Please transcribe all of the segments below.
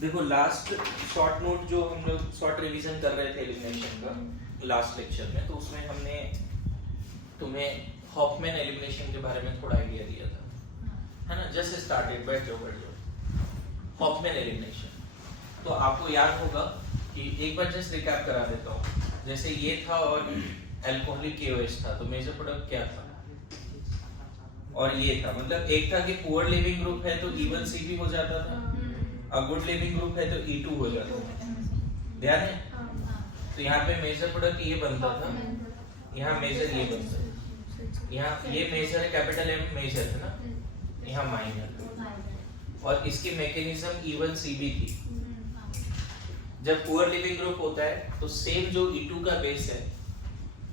देखो last short note जो हम लोग शॉर्ट रिवीजन कर रहे थे एलिमिनेशन का लास्ट लेक्चर में, तो उसमें हमने तुम्हें हॉफमैन एलिमिनेशन के बारे में थोड़ा आइडिया दिया था, है ना। जस्ट स्टार्टेड, बैठ जाओ। हॉफमैन एलिमिनेशन तो आपको याद होगा कि एक बार जस्ट रिकैप करा देता हूँ। जैसे ये था और अल्कोहलिक केओएच था, तो मेजर प्रोडक्ट क्या था, और ये था। मतलब एक था कि पुअर लिविंग ग्रुप है तो इवन सी भी हो जाता था, और गुड लिविंग ग्रुप है तो E2 हो जाता था। ध्यान है? तो यहाँ पे मेजर प्रोडक्ट ये बनता था, यहाँ मेजर ये बनता था, यहाँ ये मेजर है, कैपिटल M मेजर है ना, यहाँ माइनर, और इसकी मैकेनिज्म इवन सी भी थी। जब पुअर लिविंग ग्रुप होता है तो सेम जो E2 का बेस है,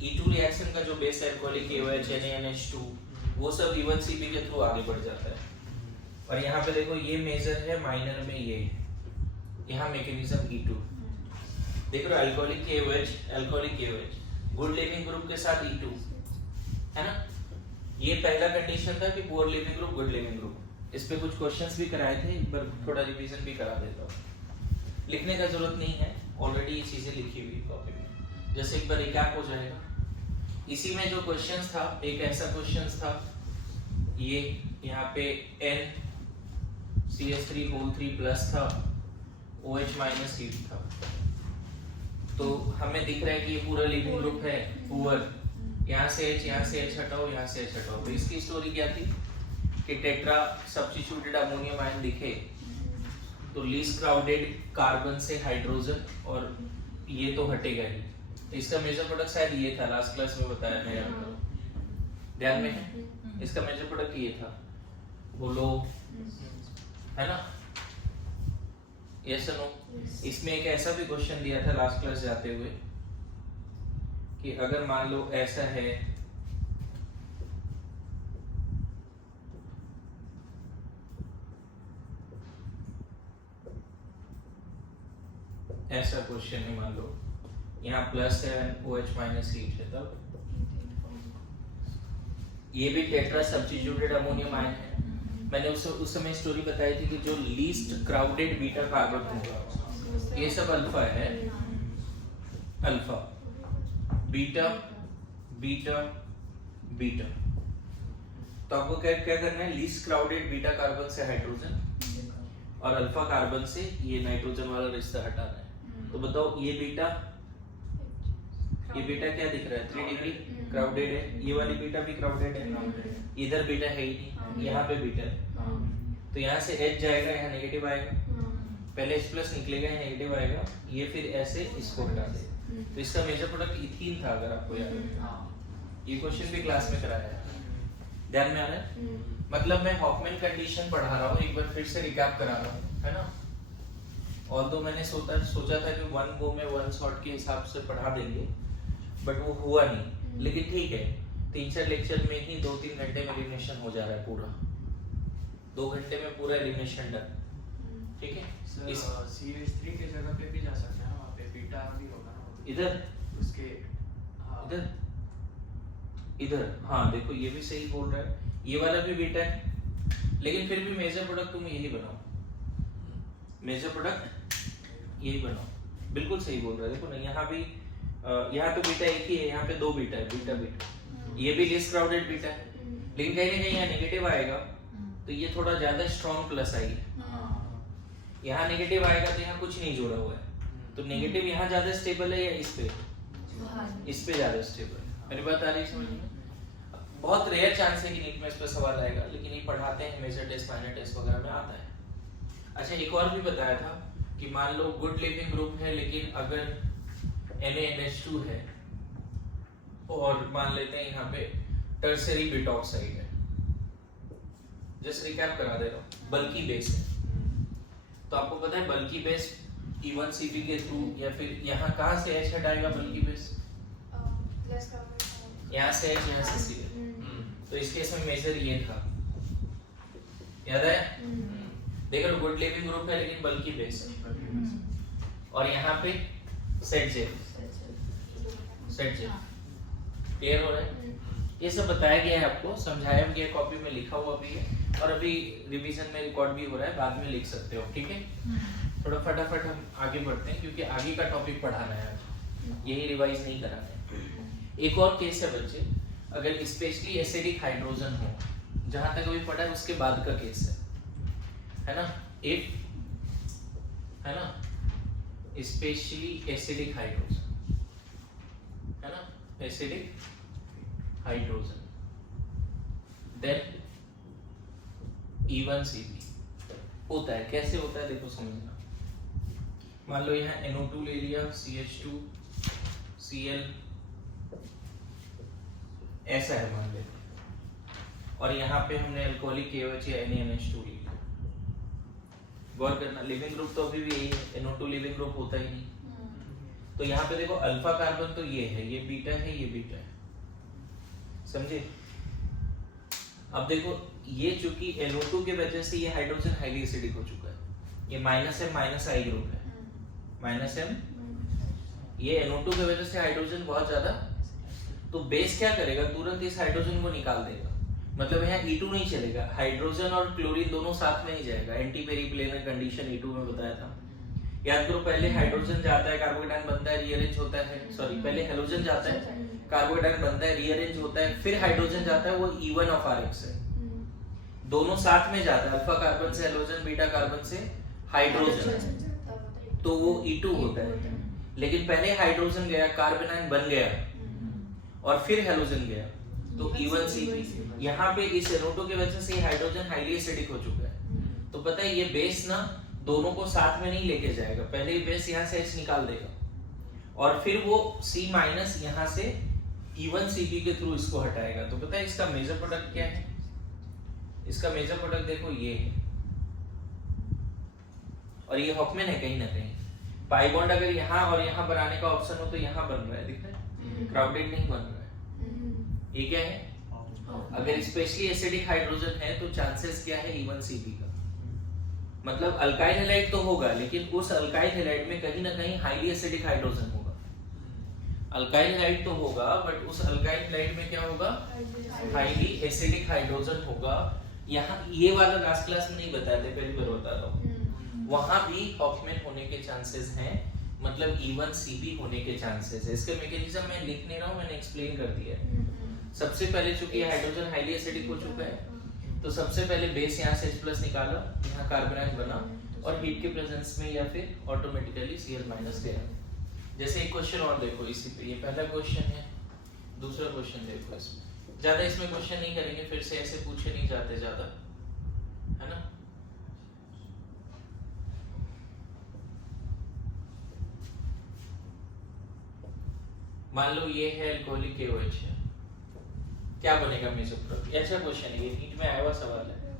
E2 रिएक्शन का जो बेस है अल्कोहलिक KOH NaNH2, वो सब इवन CP के थ्रू आगे बढ़ जाता है। और यहाँ पे देखो ये मेजर है, माइनर में ये, यहाँ मैकेनिज्म E2। देख रहे हो alcoholic KOH good leaving group के साथ E2 है ना। ये पहला कंडीशन था कि poor leaving group good leaving group. इस पे कुछ क्वेश्चंस भी कराए थे, एक बार थोड़ा रिवीजन भी करा देता हूँ। लिखने का जरूरत नहीं है, ऑलरेडी ये चीजें लिखी हुई कॉपी में, जैसे एक बार रिकैप हो जाएगा। इसी में जो क्वेश्चंस था, एक ऐसा क्वेश्चंस था, ये यहाँ पे NCH3 प्लस था, OH माइनस हीट था। तो हमें दिख रहा है कि ये पूरा लिविंग ग्रुप है पुअर, यहाँ से H हटाओ, यहाँ से H हटाओ। तो इसकी स्टोरी क्या थी कि टेट्रा सब्स्टिट्यूटेड अमोनियम आयन दिखे तो लीस्ट क्राउडेड कार्बन से हाइड्रोजन, और ये तो हटेगा ही। तो इसका मेजर प्रोडक्ट शायद ये था, लास्ट क्लास में बताया था, याद करो, ध्यान में है। इसका मेजर प्रोडक्ट ये था, बोलो, है ना, यस नो। इसमें एक ऐसा भी क्वेश्चन दिया था लास्ट क्लास जाते हुए कि अगर मान लो ऐसा है, ऐसा क्वेश्चन है, मान लो यहाँ प्लस है, OH माइनस हीट है, तब ये भी टेट्रा सब्स्टिट्यूटेड अमोनियम आयन है। मैंने उस समय स्टोरी बताई थी कि जो लीस्ट क्राउडेड बीटा कार्बन होगा, ये सब अल्फा है, अल्फा बीटा बीटा बीटा। तो आपको क्या करना है, लीस्ट क्राउडेड बीटा कार्बन से हाइड्रोजन और अल्फा कार्बन से ये नाइट्रोजन वाला रिश्ता हटाना है। तो बताओ ये बीटा क्या दिख रहा है, 3 डिग्री क्राउडेड है, ये वाली बीटा भी क्राउडेड है, इधर बीटा है ही नहीं, यहाँ पे बीटा है। तो यहाँ से H जाएगा, यहाँ नेगेटिव आएगा, पहले H प्लस निकलेगा, यहाँ नेगेटिव आएगा, ये फिर ऐसे इसको हटा देगा। तो इसका मेजर प्रोडक्ट इथीन था, अगर आपको याद है। ये क्वेश्चन भी क्लास में कराया है, ध्यान में आ रहा है। मतलब मैं हॉफमैन कंडीशन पढ़ा रहा हूँ, एक बार फिर से रिकैप करा रहा हूँ, है ना। और तो मैंने सोचा था कि 1 गो में 1 शॉट के हिसाब से पढ़ा देंगे, बट वो हुआ नहीं। लेकिन ठीक है, 3-4 लेक्चर में ही 2-3 घंटे में एलिमिनेशन हो जा रहा है पूरा, 2 घंटे में पूरा एलिमिनेशन डन। ठीक है, इस CH3 के जगह पे भी जा सकते हैं, वहाँ पे बीटा भी होगा ना इधर उसके, इधर हाँ देखो, ये भी सही बोल रहा है, ये वाला भी बीटा है, लेकिन फिर भी मेजर प्रोडक्ट तुम यही बनाओ, मेजर प्रोडक्ट यही बनाओ। बिल्कुल सही बोल रहा है, देखो ना, यहाँ भी यहाँ तो बीटा एक ही है, यहाँ पे 2 बीटा है, बीटा बीटा। ये भी लिस्ट क्राउडेड बीटा है, लेकिन कहीं ना कहीं यहाँ नेगेटिव आएगा तो ये थोड़ा ज्यादा स्ट्रॉन्ग प्लस आएगी। यहाँ नेगेटिव आएगा तो यहाँ कुछ नहीं जोड़ा हुआ है, तो नेगेटिव यहाँ ज्यादा स्टेबल है या इस पे ज्यादा स्टेबल है। मेरी बात आ रही है समझ में? बहुत रेयर चांस है कि नीट में इस पर सवाल आएगा, लेकिन ये पढ़ाते हैं, मेजर टेस्ट माइनर टेस्ट वगैरह में आता है। अच्छा, एक और भी बताया था कि मान लो गुड लिविंग ग्रुप है, लेकिन अगर NaNH2 है और मान लेते हैं यहाँ पे टर्शियरी बिटॉक्साइड है, जस्ट रिकैप करा दे रहा हूँ, बल्कि बेस है। तो आपको पता है बल्कि बेस E1 CP के थ्रू, या फिर यहाँ कहाँ से H हटाएगा बल्कि बेस, यहाँ से H, यहाँ से CH। तो इस केस में मेजर ये था, याद है? देखो गुड लिविंग ग्रुप है लेकिन बल्कि बेस है, और यहाँ पे सेट जेल, क्लियर हो रहा है? ये सब बताया गया है, आपको समझाया भी गया, कॉपी में लिखा हुआ भी है, और अभी रिवीजन में रिकॉर्ड भी हो रहा है, बाद में लिख सकते हो, ठीक है। थोड़ा फटाफट हम आगे बढ़ते हैं क्योंकि आगे का टॉपिक पढ़ाना है आज, यही रिवाइज नहीं कराना है। एक और केस है बच्चे, अगर स्पेशली एसिडिक हाइड्रोजन हो, जहां तक अभी पढ़ा है उसके बाद का केस है ना, इफ है ना स्पेशली एसिडिक हाइड्रोजन, है ना एसिडिक हाइड्रोजन, देन E1CP होता है। कैसे होता है देखो समझना, मान लो यहाँ NO2 ले लिया, CH2 Cl ऐसा है मान लेते, और यहाँ पे हमने अल्कोहलिक KOH या NaNH2 ले लिया। गौर करना, लिविंग ग्रुप तो अभी भी यही है, NO2 लिविंग ग्रुप होता ही नहीं। तो यहाँ पे देखो अल्फा कार्बन तो ये है, ये बीटा है, ये बीटा है, समझे। अब देखो ये चूंकि NO2 के वजह से ये हाइड्रोजन हाईली एसिडिक हो चुका है, ये -M-I ग्रुप है, -M, ये NO2 की वजह से हाइड्रोजन बहुत ज्यादा, तो बेस क्या करेगा, तुरंत इस हाइड्रोजन को निकाल देगा। मतलब यहाँ E2 नहीं चलेगा, हाइड्रोजन और क्लोरीन दोनों साथ में ही जाएगा। एंटी पेरिप्लेनर कंडीशन E2 में बताया था, याद करो। पहले हाइड्रोजन जाता है, कार्बोकेटायन बनता है, रीअरेंज होता है, सॉरी पहले हेलोजन जाता है, कार्बोकेटायन बनता है, रीअरेंज होता है, फिर हाइड्रोजन जाता है, वो E1 ऑफ RX है। दोनों साथ में जाता है, अल्फा कार्बन से हेलोजन, बीटा कार्बन से हाइड्रोजन, तो वो E2 होता है। लेकिन पहले हाइड्रोजन गया, कार्बोनाइन बन गया, और फिर हेलोजन गया, तो E1CP। यहाँ पे इस NO2 की वजह से हाइड्रोजन हाईली एसिडिक हो चुका है। तो पता है ये बेस ना दोनों को साथ में नहीं लेके जाएगा, पहले ही बेस यहाँ से H निकाल देगा, और फिर वो C- यहाँ से E1CP के थ्रू इसको हटाएगा। तो पता है इसका मेजर प्रोडक्ट क्या है, इसका मेजर प्रोडक्ट देखो ये है, और ये हॉफमैन है कहीं ना कहीं। पाई बॉन्ड अगर यहाँ और यहाँ बनाने का ऑप्शन हो तो यहाँ बन रहा है, दिख रहा है, क्राउडेड नहीं बन रहा है। ये क्या है, अगर स्पेशली एसिडिक हाइड्रोजन है तो चांसेस क्या है E1CP का, मतलब अल्काइल हैलाइड तो होगा, लेकिन उस अल्काइल हैलाइड में कहीं ना कहीं हाईली एसिडिक हाइड्रोजन होगा। अल्काइल हैलाइड तो होगा, बट उस अल्काइल हैलाइड में क्या होगा, हाईली एसिडिक हाइड्रोजन होगा। यहाँ ये वाला लास्ट क्लास में नहीं बताया थे, पहली बार बता रहा हूँ, वहां भी हॉफमैन होने के चांसेस हैं, मतलब E1CP होने के चांसेस है। इसका मैकेनिज्म मैं लिख नहीं रहा हूँ, मैंने एक्सप्लेन कर दिया है। सबसे पहले चूंकि हाइड्रोजन हाईली एसिडिक हो चुका है, तो सबसे पहले बेस यहाँ से H+ निकाला, यहाँ कार्बोनाइन बना, और हीट के प्रेजेंस में या फिर ऑटोमेटिकली Cl- गया। जैसे एक क्वेश्चन और देखो इसी पे, ये पहला क्वेश्चन है, दूसरा क्वेश्चन देखो। इसमें ज्यादा इसमें क्वेश्चन नहीं करेंगे, फिर से ऐसे पूछे नहीं जाते ज्यादा, है ना। मान लो ये है अल्कोहलिक KOH है, क्या बनेगा मेजर प्रोडक्ट। अच्छा क्वेश्चन है, ये नीट में आया हुआ सवाल है,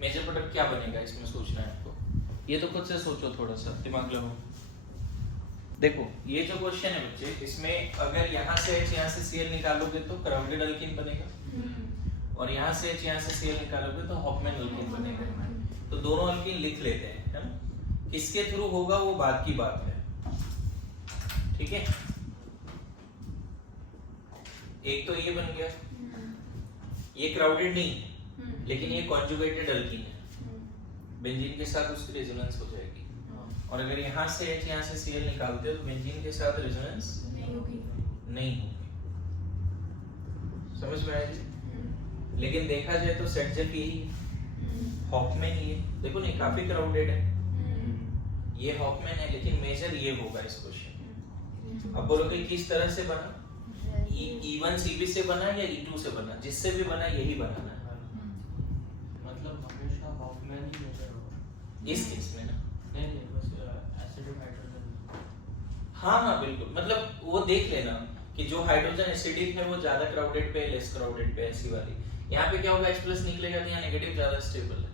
मेजर प्रोडक्ट क्या बनेगा इसमें सोचना है आपको। ये तो खुद से सोचो, थोड़ा सा दिमाग लगाओ। देखो ये जो क्वेश्चन है बच्चे, इसमें अगर यहाँ से H यहाँ से Cl निकालोगे तो क्राउडेड अल्कीन बनेगा, और यहाँ से H यहाँ से Cl निकालोगे तो हॉफमैन अल्कीन बनेगा। तो दोनों अल्कीन लिख लेते हैं, है ना। किसके थ्रू होगा वो बात की बात है, ठीक है। एक तो ये बन गया, ये क्राउडेड नहीं है, लेकिन ये कॉन्जुगेटेड अल्कीन है, बेंजीन के साथ उसकी रेजोनेंस हो जाएगी। और अगर यहाँ से H यहाँ से Cl निकालते हो तो बेंजीन के साथ रेजोनेंस नहीं होगी। समझ में आया जी। लेकिन देखा जाए तो सेट जेफ यही है, हॉफमैन ये देखो नहीं काफी क्राउडेड है, ये हॉफमैन है, लेकिन मेजर ये होगा इस क्वेश्चन। अब बोलोगे किस तरह से बना, E1CP से बना या E2 से बना, जिससे भी बना यही बनाना है, मतलब हमेशा हॉफमैन ही मेजर होगा इस केस में ना। नहीं बस एसिडिक हाइड्रोजन। हाँ बिल्कुल, मतलब वो देख लेना कि जो हाइड्रोजन एसिडिक है वो ज्यादा क्राउडेड पे, लेस क्राउडेड पे, ऐसी वाली। यहाँ पे क्या होगा, H+ निकलेगा तो यहाँ नेगेटिव ज्यादा स्टेबल है,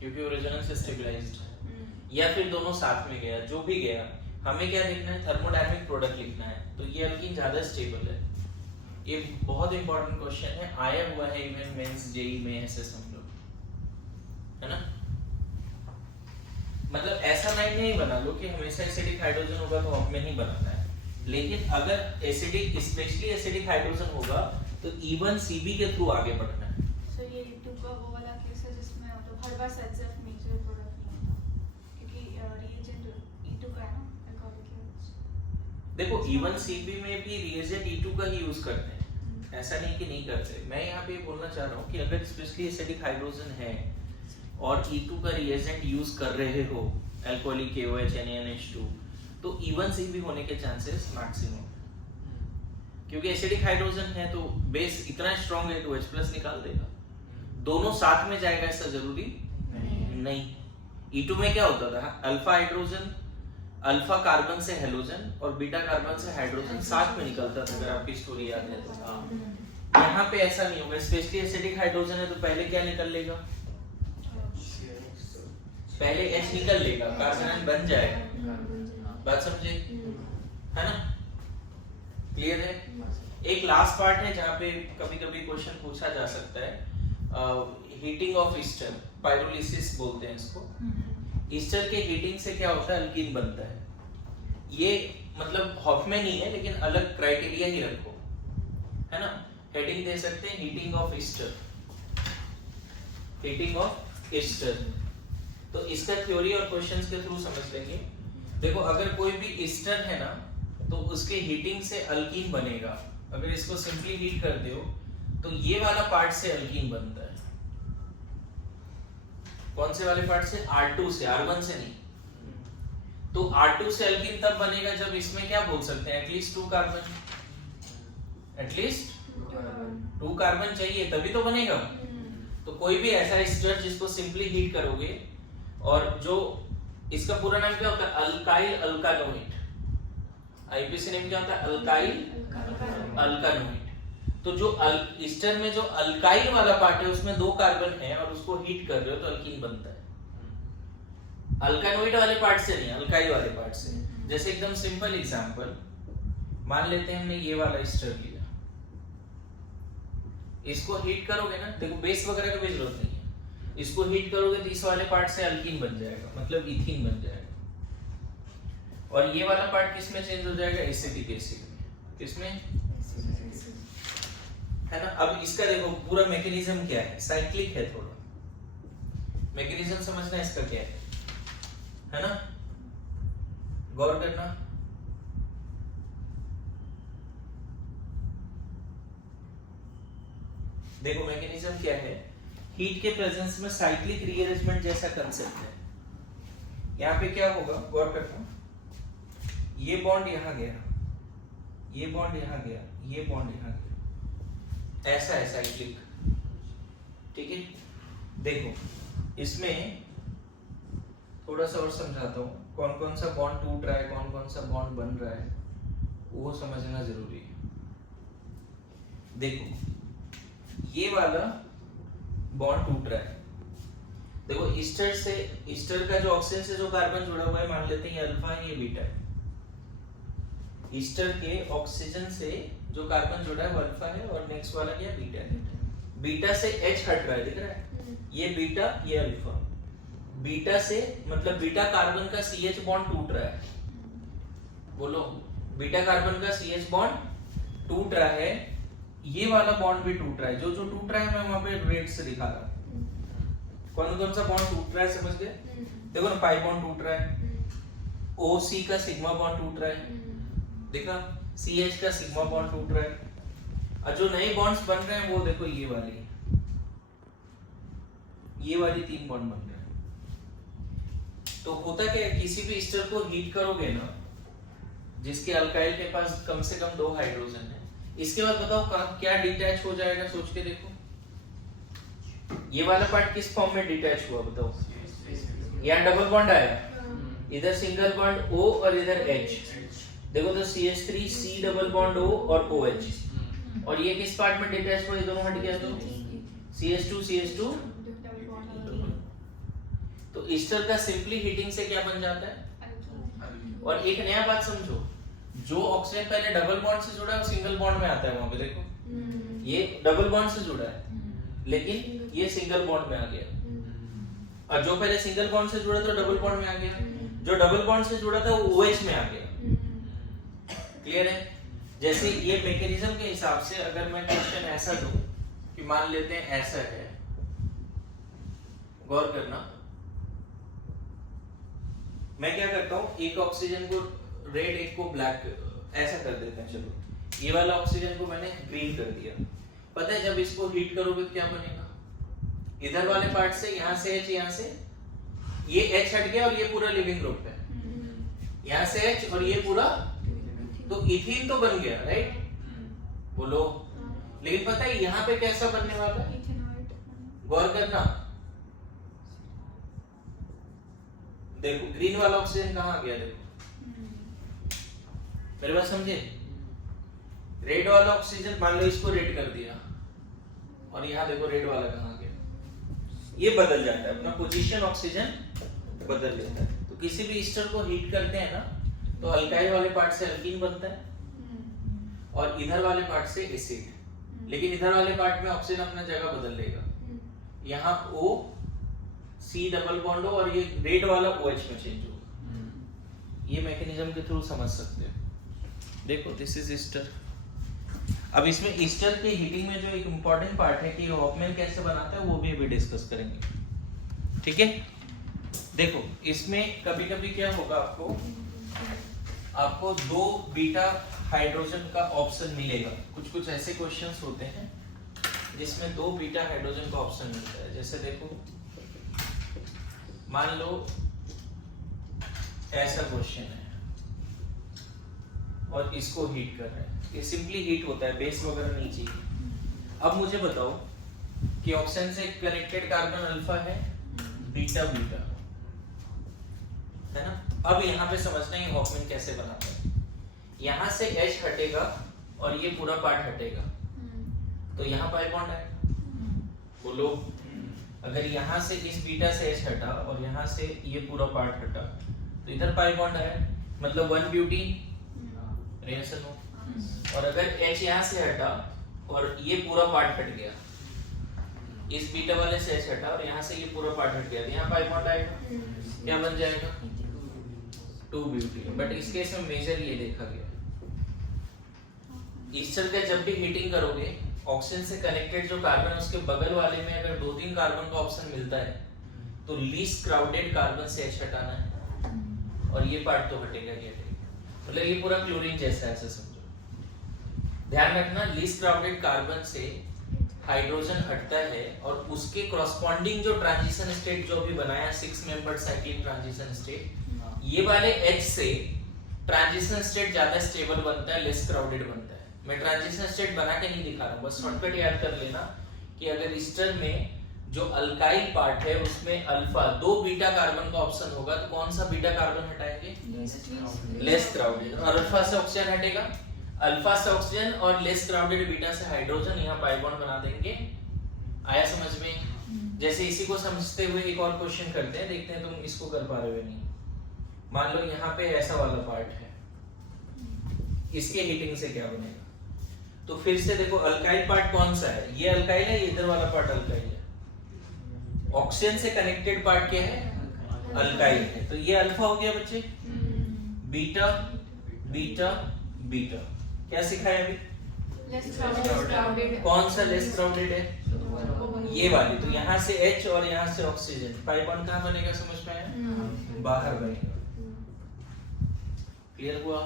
क्योंकि वो रेजोनेंस स्टेबलाइज्ड है। या फिर दोनों साथ में गया, जो भी गया, हमें क्या देखना है, थर्मोडायनामिक प्रोडक्ट लिखना है। तो ये अल्कीन ज्यादा स्टेबल है। ये बहुत इंपॉर्टेंट क्वेश्चन है, आया हुआ है इवन मेंस जेई में ऐसे हम लोग, है ना। मतलब ऐसा लाइन नहीं बना लो कि हमेशा एसिडिक हाइड्रोजन होगा तो हमें ही बनाना है, लेकिन अगर एसिडिक स्पेशली एसिडिक हाइड्रोजन होगा तो E1CP के थ्रू आगे बढ़ना है। सो ये E2 का वो वाला केस है जिसमें मतलब हर बार सेट जेफ मेजर प्रोडक्ट नहीं होता, क्योंकि देखो E1CP में भी रिएजेंट E2 का ही यूज करते हैं, ऐसा नहीं कि नहीं करते। मैं यहाँ पे बोलना चाह रहा हूँ कि अगर स्पेशली एसिडिक हाइड्रोजन है और E2 का रिएजेंट यूज कर रहे हो, अल्कोहलिक KOH NaNH2, तो E1CP होने के चांसेस मैक्सिमम, क्योंकि एसिडिक हाइड्रोजन है तो बेस इतना स्ट्रॉन्ग है तो H+ निकाल देगा। दोनों साथ में जाएगा ऐसा जरूरी नहीं। E2 में क्या होता था, अल्फा हाइड्रोजन, अल्फा कार्बन से हेलोजन और बीटा कार्बन से हाइड्रोजन साथ में निकलता था, अगर आपकी स्टोरी याद है तो। यहाँ पे ऐसा नहीं होगा, स्पेशली एसिडिक हाइड्रोजन है तो पहले क्या निकल लेगा, पहले H निकल लेगा, कार्बन बन जाएगा। बात समझे, है ना? क्लियर है? एक लास्ट पार्ट है जहाँ पे कभी कभी क्वेश्चन पूछा जा सकता है, हीटिंग ऑफ ईस्टर, पाइरोलिसिस बोलते हैं इसको। ईस्टर के हीटिंग से क्या होता है, अल्कीन बनता है। ये मतलब हॉफमैन ही है लेकिन अलग क्राइटेरिया ही रखो, है ना? हेडिंग दे सकते हैं heating of Easter, heating of Easter. तो इसका थ्योरी और क्वेश्चंस के थ्रू समझ लेंगे। देखो अगर कोई भी ईस्टर है ना तो उसके हीटिंग से अल्कीन बनेगा। अगर इसको सिंपली हीट कर दो तो ये वाला पार्ट से अल्कीन बनता है। कौन से वाले पार्ट से, R2 से, R1 से नहीं। तो R2 से अल्कीन तब बनेगा जब इसमें क्या बोल सकते हैं, एटलीस्ट 2 कार्बन, एटलीस्ट 2 कार्बन चाहिए तभी तो बनेगा। तो कोई भी ऐसा ईस्टर जिसको सिंपली हीट करोगे और जो इसका पूरा नाम क्या होता है, अल्काइल अल्कानोइड। आईपीसी नेम क्या होता है, अल्काइल अल्कानोइड। तो जो ईस्टर में जो अल्काइल वाला पार्ट है उसमें 2 कार्बन है और उसको हीट कर रहे हो तो अल्कीन बनता है। अल्कानोइड वाले पार्ट से नहीं, अल्काइल वाले पार्ट से। जैसे एकदम सिंपल एग्जांपल मान लेते हैं हमने ये वाला ईस्टर लिया, इसको हीट करोगे ना, देखो बेस वगैरह की भी जरूरत नहीं है, इसको हीट करोगे तो इस वाले पार्ट से अल्कीन बन जाएगा, मतलब इथीन बन जाएगा। और ये वाला पार्ट किसमें चेंज हो जाएगा, एसिटिक एसिड में। किसमें, है ना? अब इसका देखो पूरा मैकेनिज्म क्या है, साइक्लिक है। थोड़ा मैकेनिज्म समझना इसका क्या है ना? गौर करना। देखो मैकेनिज्म क्या है, हीट के प्रेजेंस में साइक्लिक रीअरेंजमेंट जैसा कंसेप्ट है। यहाँ पे क्या होगा, गौर करना, ये बॉन्ड यहाँ गया, ये बॉन्ड यहाँ गया, ये बॉन्ड यहाँ गया, ऐसा है साइक्लिक। ठीक है, देखो इसमें थोड़ा सा और समझाता हूँ, कौन कौन सा बॉन्ड टूट रहा है, कौन कौन सा बॉन्ड बन रहा है, वो समझना जरूरी है। देखो ये वाला बॉन्ड टूट रहा है, देखो ईस्टर से, ईस्टर का जो ऑक्सीजन से जो कार्बन जुड़ा हुआ है मान लेते हैं ये अल्फा है, ये बीटा है। ईस्टर के ऑक्सीजन से जो कार्बन जुड़ा है वो अल्फा है और नेक्स्ट वाला क्या, बीटा है। बीटा से H हट रहा है, दिख रहा है, ये बीटा ये अल्फा। बीटा से मतलब बीटा कार्बन का CH बॉन्ड टूट रहा है, बोलो बीटा कार्बन का CH बॉन्ड टूट रहा है, ये वाला बॉन्ड भी टूट रहा है। जो जो टूट रहा है मैं वहां पे रेड से दिखा रहा हूं, कौन कौन सा बॉन्ड टूट रहा है समझ गए? देखो ना, पाई बॉन्ड टूट रहा है, OC का सिग्मा बॉन्ड टूट रहा है, देखा, CH का सिग्मा बॉन्ड टूट रहा है। और जो नए बॉन्ड्स बन रहे हैं वो देखो ये वाली 3 बॉन्ड बन रहे हैं। तो होता क्या है, किसी भी ईस्टर को हीट करोगे ना जिसके अल्काइल के पास कम से कम 2 हाइड्रोजन है, इसके बाद बताओ क्या डिटैच हो जाएगा, सोच के देखो। ये वाला पार्ट किस फॉर्म में डिटैच हुआ बताओ? यहाँ डबल बॉन्ड आया, इधर सिंगल बॉन्ड O और इधर H। देखो तो CH3 C double bond O और OH। और ये किस पार्ट में डिटैच हुआ, ये दोनों हट गया तो CH2 तो ईस्टर का सिंपली हीटिंग से क्या बन जाता है। और एक नया बात समझो, जो ऑक्सीजन पहले डबल बॉन्ड से जुड़ा है वो सिंगल बॉन्ड में आता है, वहां पे देखो ये डबल बॉन्ड से जुड़ा है लेकिन ये सिंगल बॉन्ड में आ गया। और जो पहले सिंगल बॉन्ड से जुड़ा था डबल बॉन्ड में आ गया, जो डबल बॉन्ड से जुड़ा था वो OH में आ गया। क्लियर है? जैसे ये मैकेनिज्म के हिसाब से अगर मैं क्वेश्चन ऐसा दूं कि मान लेते हैं ऐसा है, गौर करना, मैं क्या करता हूं, एक ऑक्सीजन को रेड एक को ब्लैक ऐसा कर देते हैं, चलो ये वाला ऑक्सीजन को मैंने ग्रीन कर दिया। पता है जब इसको हीट करोगे क्या बनेगा, इधर वाले पार्ट से यहाँ से H, यहाँ से ये H हट गया और ये पूरा लिविंग ग्रुप है, यहाँ से H और ये पूरा, तो इथीन तो बन गया राइट, बोलो। लेकिन पता है यहाँ पे कैसा बनने वाला है, गौर करना, देखो ग्रीन वाला ऑक्सीजन कहाँ आ गया, देखो मेरे बात समझे, रेड वाला ऑक्सीजन मान लो इसको रेड कर दिया और यहाँ देखो रेड वाला कहाँ गया, ये बदल जाता है, अपना पोजीशन ऑक्सीजन बदल लेता है। तो किसी भी ईस्टर को हीट करते हैं ना तो अल्काइल वाले पार्ट से अल्कीन बनता है और इधर वाले पार्ट से एसिड, लेकिन इधर वाले पार्ट में ऑक्सीजन अपना जगह बदल लेगा, यहाँ O C डबल बॉन्ड हो और ये रेड वाला OH में चेंज होगा। ये मैकेनिज्म के थ्रू समझ सकते हो। देखो दिस इज ईस्टर। अब इसमें ईस्टर के हीटिंग में जो एक इम्पोर्टेंट पार्ट है कि हॉफमैन कैसे बनाता है वो भी अभी डिस्कस करेंगे, ठीक है। देखो इसमें कभी कभी क्या होगा, आपको 2 बीटा हाइड्रोजन का ऑप्शन मिलेगा। कुछ कुछ ऐसे क्वेश्चंस होते हैं जिसमें 2 बीटा हाइड्रोजन का ऑप्शन मिलता है। जैसे देखो मान लो ऐसा क्वेश्चन है और इसको हीट कर रहे हैं, ये सिंपली हीट होता है, बेस वगैरह नहीं चाहिए। अब मुझे बताओ कि ऑक्सीजन से कनेक्टेड कार्बन अल्फा है, बीटा बीटा है ना। अब यहाँ पे समझना है हॉफमैन कैसे बनाता है। यहाँ से H हटेगा और ये पूरा पार्ट हटेगा, तो यहाँ पाई बॉन्ड आएगा, बोलो। अगर यहाँ से इस बीटा से H हटा और यहाँ से ये पूरा पार्ट हटा तो इधर पाई बॉन्ड आया, मतलब 1 ब्यूटीन रिएक्शन हो। और अगर H यहाँ से हटा और ये पूरा पार्ट हट गया, इस बीटा वाले से H हटा और यहाँ से ये पूरा पार्ट हट गया, तो यहाँ पाई बॉन्ड आएगा, क्या बन जाएगा 2 ब्यूटीन। बट इस केस में मेजर ये देखा गया, ईस्टर का जब भी हीटिंग करोगे ऑक्सीजन से कनेक्टेड जो कार्बन उसके बगल वाले में अगर 2-3 कार्बन का ऑप्शन मिलता है तो लीस्ट क्राउडेड कार्बन से H हटाना है और ये पार्ट तो हटेगा ही हटेगा, मतलब ये पूरा क्लोरीन जैसा है, ऐसा समझो। ध्यान रखना लीस्ट क्राउडेड कार्बन से हाइड्रोजन हटता है और उसके कॉरस्पॉन्डिंग जो ट्रांजिशन स्टेट जो भी बनाया 6 मेंबर्ड साइक्लिक ट्रांजिशन स्टेट, ये वाले H से ट्रांजिशन स्टेट ज्यादा स्टेबल बनता है, लेस क्राउडेड बनता है। मैं ट्रांजिशन स्टेट बना के नहीं दिखा रहा हूं, बस शॉर्टकट याद कर लेना कि अगर ईस्टर में जो अल्काइल पार्ट है उसमें अल्फा 2 बीटा कार्बन का ऑप्शन होगा तो कौन सा बीटा कार्बन हटाएंगे, लेस क्राउडेड, और अल्फा से ऑक्सीजन हटेगा, अल्फा से ऑक्सीजन और लेस क्राउडेड बीटा से हाइड्रोजन, यहाँ पाई बॉन्ड बना देंगे। आया समझ में। जैसे इसी को समझते हुए एक और क्वेश्चन करते हैं, देखते हैं तुम इसको कर पा रहे हो नहीं। मान लो यहाँ पे ऐसा वाला पार्ट है, इसके हीटिंग से क्या बनेगा, तो फिर से देखो अल्काइल पार्ट कौन सा है, ये अल्काइल है, ये इधर वाला पार्ट अल्काइल है। ऑक्सीजन से कनेक्टेड पार्ट क्या है, अल्काइल है, तो ये अल्फा हो गया बच्चे। बीटा बीटा बीटा क्या सिखाया अभी, कौन सा लेस क्राउडेड है, ये वाली। तो यहाँ से H और यहाँ से ऑक्सीजन, पाई बॉन्ड कहाँ बनेगा, समझ में आया, बाहर बनेगा। क्लियर हुआ।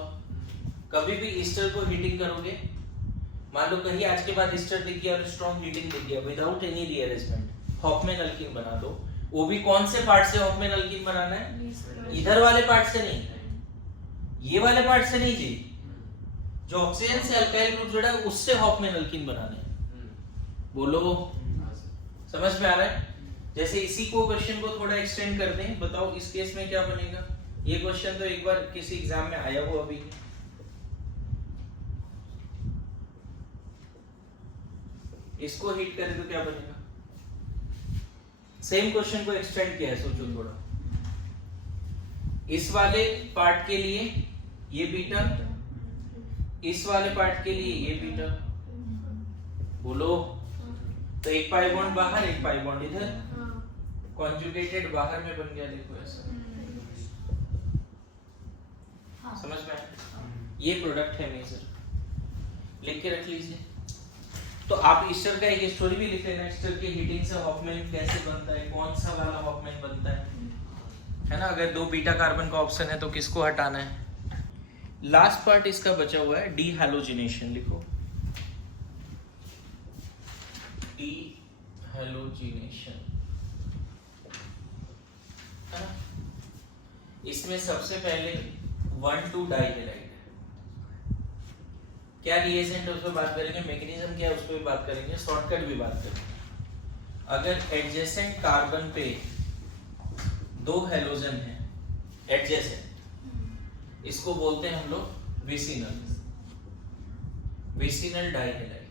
कभी भी ईस्टर को हीटिंग करोगे, मान लो कहीं आज के बाद ईस्टर दिख गया और स्ट्रॉन्ग हीटिंग दिख गया, without any rearrangement Hofmann alkene बना दो। वो भी कौन से पार्ट से हॉफमैन अल्कीन बनाना है, इधर वाले पार्ट से नहीं, ये वाले पार्ट से नहीं जी, जो ऑक्सीजन से अल्काइल ग्रुप जुड़ा है उससे हॉफमैन अल्कीन बनाना है, बोलो। समझ में आ रहा है। जैसे इसी को क्वेश्चन को थोड़ा एक्सटेंड कर दें, बताओ इस केस में क्या बनेगा। ये क्वेश्चन तो एक बार किसी एग्जाम में आया हुआ अभी, इसको हीट करें तो क्या बनेगा, सेम क्वेश्चन को एक्सटेंड किया है, सोचो थोड़ा। इस वाले पार्ट के लिए ये बीटा, इस वाले पार्ट के लिए ये बीटा, बोलो। तो एक पाई बॉन्ड बाहर, एक पाई बॉन्ड इधर, कॉन्जुगेटेड बाहर में बन गया, देखो ऐसा। समझ में आया। ये प्रोडक्ट है मेजर, लिख के रख लीजिए। तो आप ईस्टर का एक स्टोरी भी लिख लेना, ईस्टर के हीटिंग से हॉफमैन कैसे बनता है, कौन सा वाला हॉफमैन बनता है ना। अगर 2 बीटा कार्बन का ऑप्शन है तो किसको हटाना है, लास्ट पार्ट इसका बचा हुआ है डीहैलोजिनेशन, लिखो डीहैलोजिनेशन, है ना। इसमें सबसे पहले 1,2 डाइहैलाइड, क्या रिएजेंट है उस पर बात करेंगे, मैकेनिज्म क्या है उस पर भी बात करेंगे, शॉर्टकट भी बात करेंगे। अगर एडजेसेंट कार्बन पे 2 हैलोजन है, एडजेसेंट, इसको बोलते हैं हम लोग विसिनल, विसिनल डाइहैलाइड,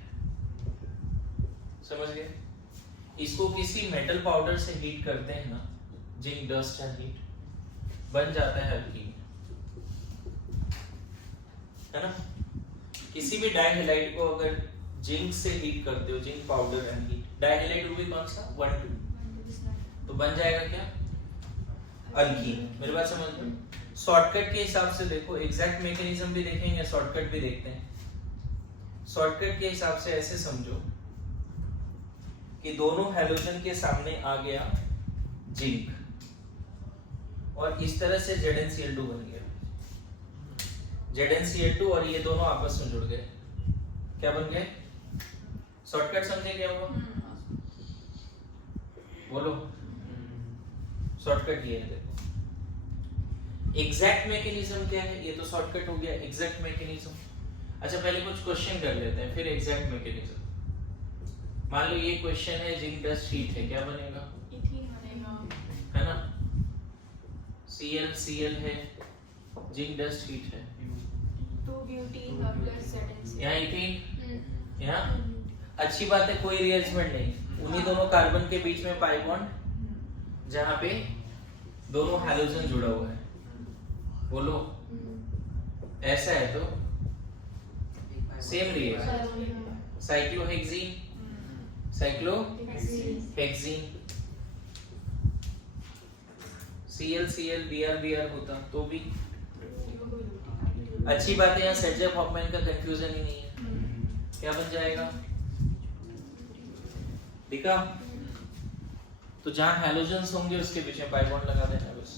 समझ गए। इसको किसी मेटल पाउडर से हीट करते हैं ना, जिंक डस्ट या हीट, बन जाता है अल्कीन, है ना। किसी भी डाइहैलाइड को अगर जिंक से हीट करते हो, zinc powder and heat, dihalide रूबी कौन सा 1,2, तो बन जाएगा क्या अल्कीन। मेरी बात समझ लो। शॉर्टकट के हिसाब से देखो, एग्जैक्ट मैकेनिज्म भी देखेंगे, शॉर्टकट भी देखते हैं। शॉर्टकट के हिसाब से ऐसे समझो कि दोनों हैलोजन के सामने आ गया जिंक और इस तरह से ZnCl2 बन गया, ZnCl2 और ये दोनों आपस में जुड़ गए, क्या बन गए, शॉर्टकट समझे क्या हुआ, बोलो। शॉर्टकट ये है, देखो एग्जैक्ट मैकेनिज्म क्या है, ये तो शॉर्टकट हो गया एग्जैक्ट मैकेनिज्म। अच्छा पहले कुछ क्वेश्चन कर लेते हैं, फिर एग्जैक्ट मैकेनिज्म। मान लो ये क्वेश्चन है, जिंक डस्ट हीट है, क्या बनेगा, इथीन बनेगा, है ना। Cl है, जिंक डस्ट हीट है, 2 ब्यूटीन और प्लस ZnCl, यहाँ इथीन, यहाँ अच्छी बात है, कोई रीअरेंजमेंट नहीं, उन्हीं दोनों कार्बन के बीच में पाई बॉन्ड जहाँ पे दोनों हैलोजन जुड़ा हुआ है, बोलो ऐसा है तो same reaction, cyclohexene, cyclohexene, Cl Br होता तो भी अच्छी बात है, यहाँ सेटजेफ हॉफमैन का कंफ्यूजन ही नहीं है, क्या बन जाएगा, दिखा। तो जहां हैलोजन्स होंगे उसके पीछे पाई बॉन्ड लगा देना बस।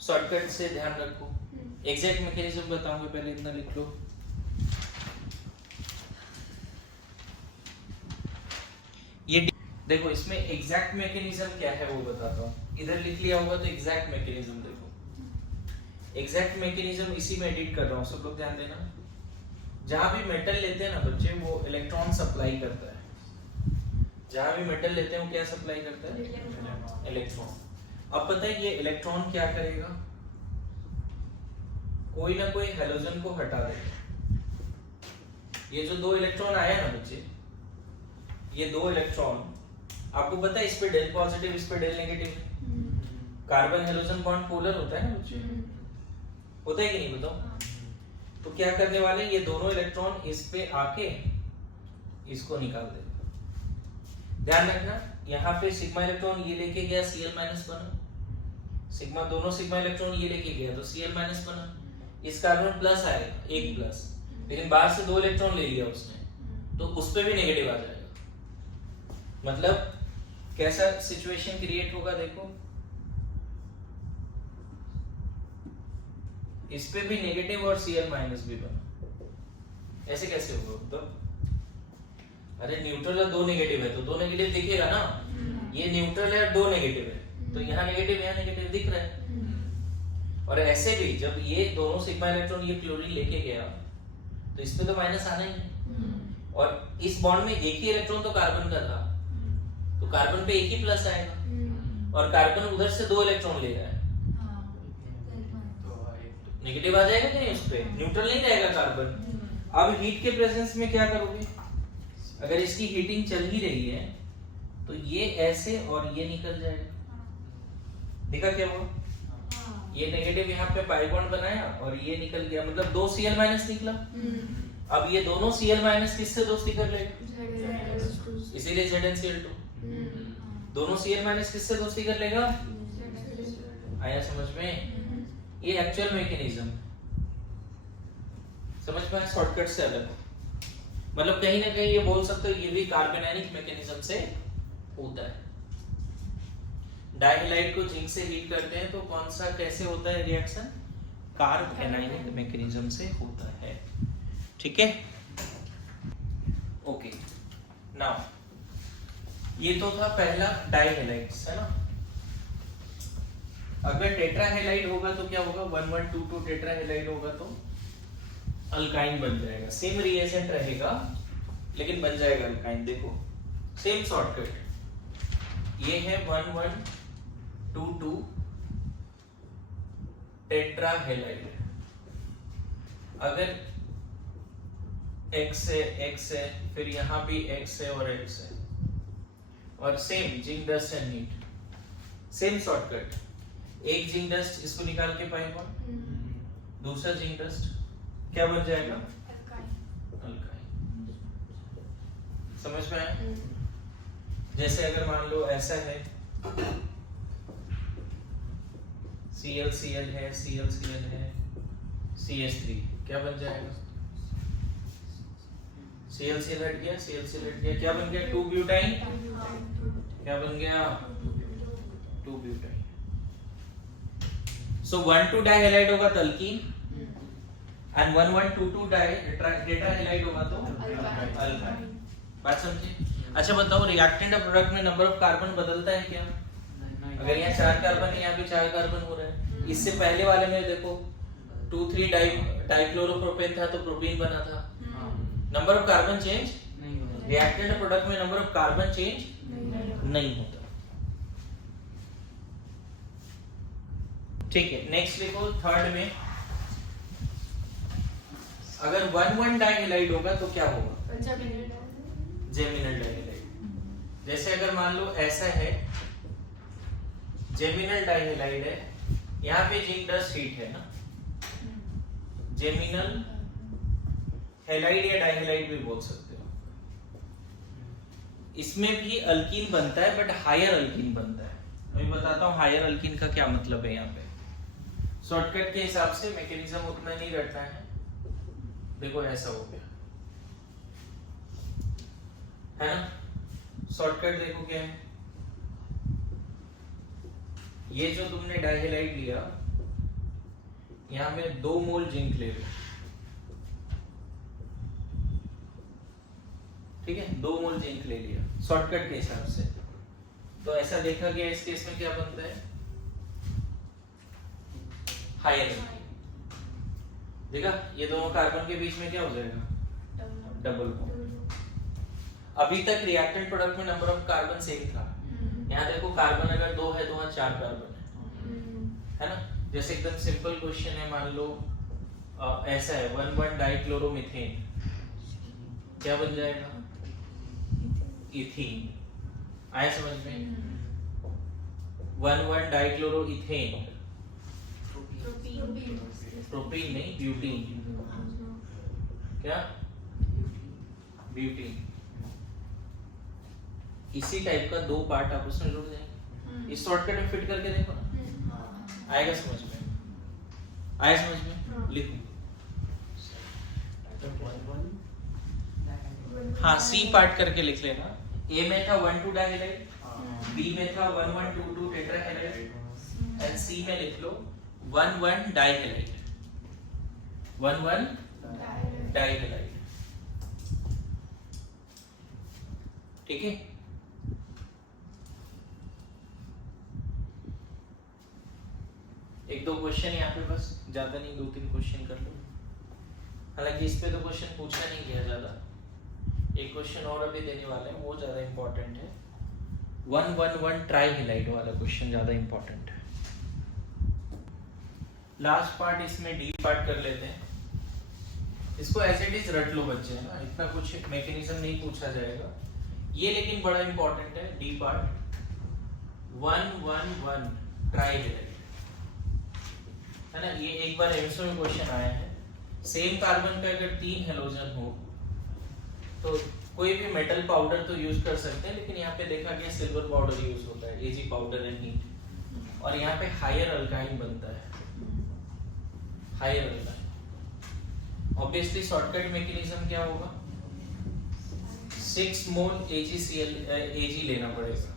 शॉर्टकट से ध्यान रखो, एग्जैक्ट मैकेनिज्म बताऊंगा, पहले इतना लिख लो। ये देखो, इसमें एग्जैक्ट मैकेनिज्म क्या है वो बताता हूँ, इधर लिख लिया होगा तो एग्जैक्ट मैकेनिज्म देखो। एग्जैक्ट मैकेनिज्म इसी में एडिट कर रहा हूँ, सब लोग ध्यान देना। जहां भी मेटल लेते हैं ना बच्चे, वो इलेक्ट्रॉन सप्लाई करता है, जहां भी मेटल लेते हैं वो क्या सप्लाई करता है, इलेक्ट्रॉन। अब पता है ये इलेक्ट्रॉन क्या करेगा, कोई ना कोई हैलोजन को हटा देगा। ये जो 2 इलेक्ट्रॉन आया ना बच्चे, ये 2 इलेक्ट्रॉन, आपको पता है इस पे डेल पॉजिटिव, इस पे del negative, carbon halogen bond polar होता है ना बच्चे, होता है कि नहीं बताओ। तो क्या करने वाले, ये दोनों इलेक्ट्रॉन इस पे आके इसको निकाल देगा। ध्यान रखना, यहाँ पे सिग्मा इलेक्ट्रॉन ये लेके गया, Cl- बना, सिग्मा दोनों सिग्मा इलेक्ट्रॉन ये लेके गया तो Cl- बना, इस कार्बन प्लस आएगा, 1 प्लस, लेकिन बाहर से 2 इलेक्ट्रॉन ले लिया उसने, तो उस पे भी नेगेटिव आ जाएगा। मतलब कैसा सिचुएशन क्रिएट होगा देखो, इस पे भी नेगेटिव और Cl- भी बना, ऐसे कैसे होगा मतलब, अरे न्यूट्रल और 2 नेगेटिव है तो 2 नेगेटिव दिखेगा ना, ये न्यूट्रल है और 2 नेगेटिव है तो यहाँ नेगेटिव दिख रहा है। और ऐसे भी जब ये दोनों सिग्मा इलेक्ट्रॉन ये क्लोरीन लेके गया तो इस पे तो माइनस आना ही है, और इस बॉन्ड में एक ही इलेक्ट्रॉन तो कार्बन का था, तो कार्बन पे एक ही प्लस आएगा, और कार्बन उधर से 2 इलेक्ट्रॉन ले रहा है, नेगेटिव आ जाएगा नहीं, उस पे न्यूट्रल नहीं रहेगा कार्बन। अब हीट के प्रेजेंस में क्या करोगे, अगर इसकी हीटिंग चल ही रही है तो ये ऐसे और ये निकल जाएगा, देखा क्या हुआ, ये नेगेटिव यहाँ पे पाई बॉन्ड बनाया और ये निकल गया, मतलब 2 Cl- निकला। अब ये दोनों Cl- किससे दोस्ती कर लेगा, इसीलिए ZnCl2। दोनों Cl- किससे दोस्ती कर लेगा, आया समझ में, ये एक्चुअल मैकेनिज्म समझ में, शॉर्टकट से अलग, मतलब कहीं ना कहीं ये बोल सकते हो ये भी कार्बोनाइलिक मैकेनिज्म से होता है। डाइहैलाइड को जिंक से हीट करते हैं तो कौन सा कैसे होता है रिएक्शन, कार्ब एनाइनिंग मैकेनिज्म से होता है। ठीक है, ओके। नाउ ये तो था पहला डाइहेलाइड्स, है ना। अगर टेट्राहेलाइड होगा तो क्या होगा, 1122 टेट्राहेलाइड होगा तो अल्काइन बन जाएगा। सेम रिएजेंट रहेगा लेकिन बन जाएगा अल्काइन। देखो सेम शॉर्टकट, ये है 1122 टेट्राहेलाइड। अगर X है, फिर यहाँ भी X है और X है, और same zinc dust and heat, same shortcut. एक जिंक डस्ट इसको निकाल के पाएगा, दूसरा जिंक डस्ट क्या बन जाएगा, अल्काइन। समझ में आया? जैसे अगर मान लो ऐसा है, ClCl है, ClCl है, CH3 क्या बन जाएगा, ClCl हट गया, ClCl हट गया, क्या बन गया, 2 ब्यूटाइन। क्या बन गया, 2 ब्यूटाइन। सो 1,2 डाइहेलाइड होगा तो अल्कीन, एंड 1122 टेट्राहेलाइड होगा तो अल्काइन। बात समझे? अच्छा बताओ, रिएक्टेंट और प्रोडक्ट में नंबर ऑफ कार्बन बदलता है क्या? अगर यहाँ 4 कार्बन है, यहाँ भी 4 कार्बन हो रहा है। इससे पहले वाले में देखो 2,3 डाइक्लोरोप्रोपेन था तो प्रोपीन बना था। नंबर ऑफ कार्बन चेंज नहीं होता। रिएक्टेंट और प्रोडक्ट में नंबर ऑफ कार्बन चेंज नहीं होता। ठीक है, नेक्स्ट देखो थर्ड में, अगर 1,1 डाइहेलाइड होगा तो क्या होगा, जेमिनल डाइहेलाइड। जैसे अगर मान लो ऐसा है, जेमिनल डाइहेलाइड है, यहाँ पे जिंक डस्ट हीट है ना, जेमिनल हेलाइड या डाइहेलाइड भी बोल सकते हो। इसमें भी अल्कीन बनता है बट हायर अल्कीन बनता है। मैं बताता हूँ हायर अल्कीन का क्या मतलब है। यहाँ पे शॉर्टकट के हिसाब से मैकेनिज्म उतना नहीं रटना है। देखो ऐसा हो गया है ना, शॉर्टकट देखो क्या है, ये जो तुमने डाइहेलाइड लिया, यहाँ में 2 मोल जिंक ले लो, ठीक है, 2 मोल जिंक ले लिया शॉर्टकट के हिसाब से। तो ऐसा देखा गया इस केस में क्या बनता है, हायर। देखा, ये दोनों कार्बन के बीच में क्या हो जाएगा, डबल बॉन्ड। अभी तक रिएक्टेंट प्रोडक्ट में नंबर ऑफ कार्बन सेम था। यहाँ देखो कार्बन अगर 2 है तो वहाँ 4 कार्बन है ना। जैसे एकदम सिंपल क्वेश्चन है, मान लो ऐसा है 1,1 डाइक्लोरोमीथेन, क्या बन जाएगा, इथीन। आया समझ में? 1,1 डाइक्लोरोइथेन, प्रोपीन नहीं, ब्यूटीन। क्या, ब्यूटीन। इसी टाइप का 2 पार्ट आपस में जुड़ जाएंगे। इस शॉर्टकट में फिट करके देखो ना, आएगा समझ में? आया समझ में? लिखो। हाँ, सी पार्ट करके लिख लेना। ए में था 1,2 डाइहेलाइड, बी में था 1,122 टेट्राहेलाइड, एंड सी में लिख लो 1,1 डाइहेलाइड, 1,1 डाइहेलाइड। ठीक है, एक 2 क्वेश्चन यहाँ पे, बस ज्यादा नहीं, 2-3 क्वेश्चन कर लो। हालांकि इस पे तो क्वेश्चन पूछा नहीं गया ज्यादा। एक क्वेश्चन और अभी देने वाले हैं, वो ज्यादा इंपॉर्टेंट है। 1,1,1 ट्राइहेलाइड वाला क्वेश्चन ज्यादा इंपॉर्टेंट है। लास्ट पार्ट इसमें डी पार्ट कर लेते हैं। इसको एज इट इज रट लो बच्चे, है ना, इतना कुछ मैकेनिज्म नहीं पूछा जाएगा ये, लेकिन बड़ा इंपॉर्टेंट है डी पार्ट। 1,1,1 ट्राइहेलाइड है ना, ये एक बार एमसीक्यू में क्वेश्चन आया है। सेम कार्बन पे अगर 3 हेलोजन हो तो कोई भी मेटल पाउडर तो यूज कर सकते हैं, लेकिन यहाँ पे देखा गया सिल्वर पाउडर यूज होता है, Ag पाउडर एंड हीट, और यहाँ पे हायर अल्काइन बनता है, higher alkyne. Obviously shortcut mechanism क्या होगा, 6 मोल Ag लेना पड़ेगा,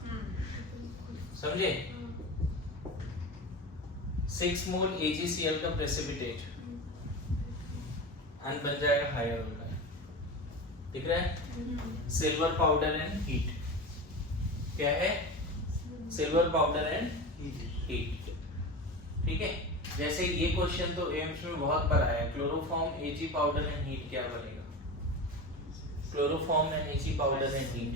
समझे? 6 मोल AgCl का प्रेसिपिटेट अन बन जाएगा हायर अल्काइन। दिख रहा है? Silver powder and heat. क्या है? Silver powder and heat. ठीक है, जैसे ये क्वेश्चन तो एम्स में बहुत बार आया है, chloroform Ag powder and heat क्या बनेगा? Chloroform and Ag powder and heat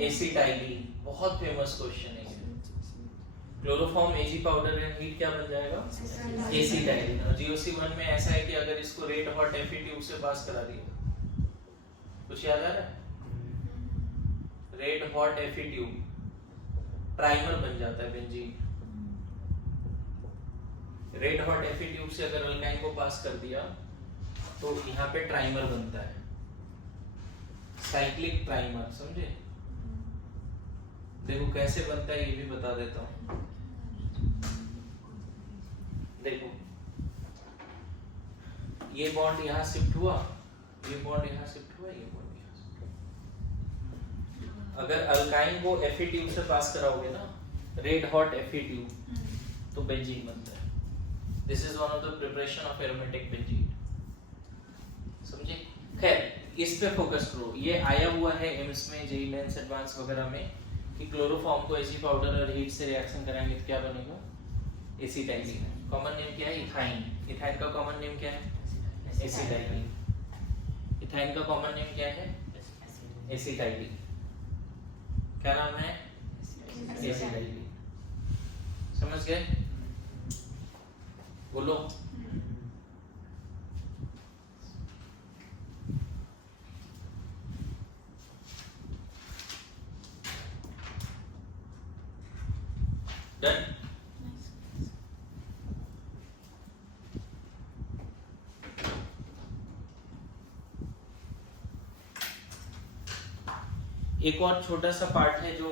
acetylene, बहुत फेमस क्वेश्चन है ये। Chloroform Ag powder and heat क्या बन जाएगा? एसिटाइलीन। और GOC1 में ऐसा है कि अगर इसको रेड हॉट Fe ट्यूब से पास करा दिया, कुछ याद आ रहा है? Red hot Fe tube primer बन जाता है benzene. Red hot Fe tube से अगर अल्काइन को पास कर दिया तो यहाँ पे ट्राइमर बनता है, साइक्लिक ट्राइमर। समझे? देखो कैसे बनता है ये भी बता देता हूँ। देखो ये बॉन्ड यहाँ शिफ्ट हुआ, ये बॉन्ड यहाँ शिफ्ट हुआ, ये बॉन्ड यहाँ शिफ्ट हुआ। अगर अल्काइन को Fe ट्यूब से पास कराओगे ना, रेड हॉट Fe ट्यूब, तो बेंजीन बनता है। This is one of the preparation of aromatic benzene. समझे? खैर इस पे फोकस करो। ये आया हुआ है एम्स में, जेईई मेंस एडवांस वगैरह में, कि क्लोरोफॉर्म को Ag पाउडर और हीट से रिएक्शन कराएंगे तो क्या बनेगा? एसिटाइलीन। कॉमन नेम क्या है? इथाइन। इथाइन का कॉमन नेम क्या है? एसिटाइलीन। इथाइन का कॉमन नेम क्या है? एसिटाइलीन। क्या नाम है? एसिटाइलीन। समझ गए? बोलो। डन? एक और छोटा सा पार्ट है जो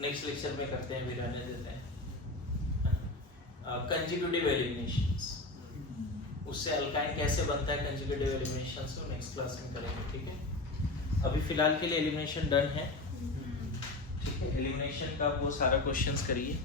नेक्स्ट लेक्चर में करते हैं, भी रहने देते हैं। कंजुगेटिव एलिमिनेशंस, उससे अल्काइन कैसे बनता है, कंजुगेटिव एलिमिनेशंस को नेक्स्ट क्लास में करेंगे। ठीक है, अभी फिलहाल के लिए एलिमिनेशन डन है। ठीक है, एलिमिनेशन का वो सारा क्वेश्चंस करिए।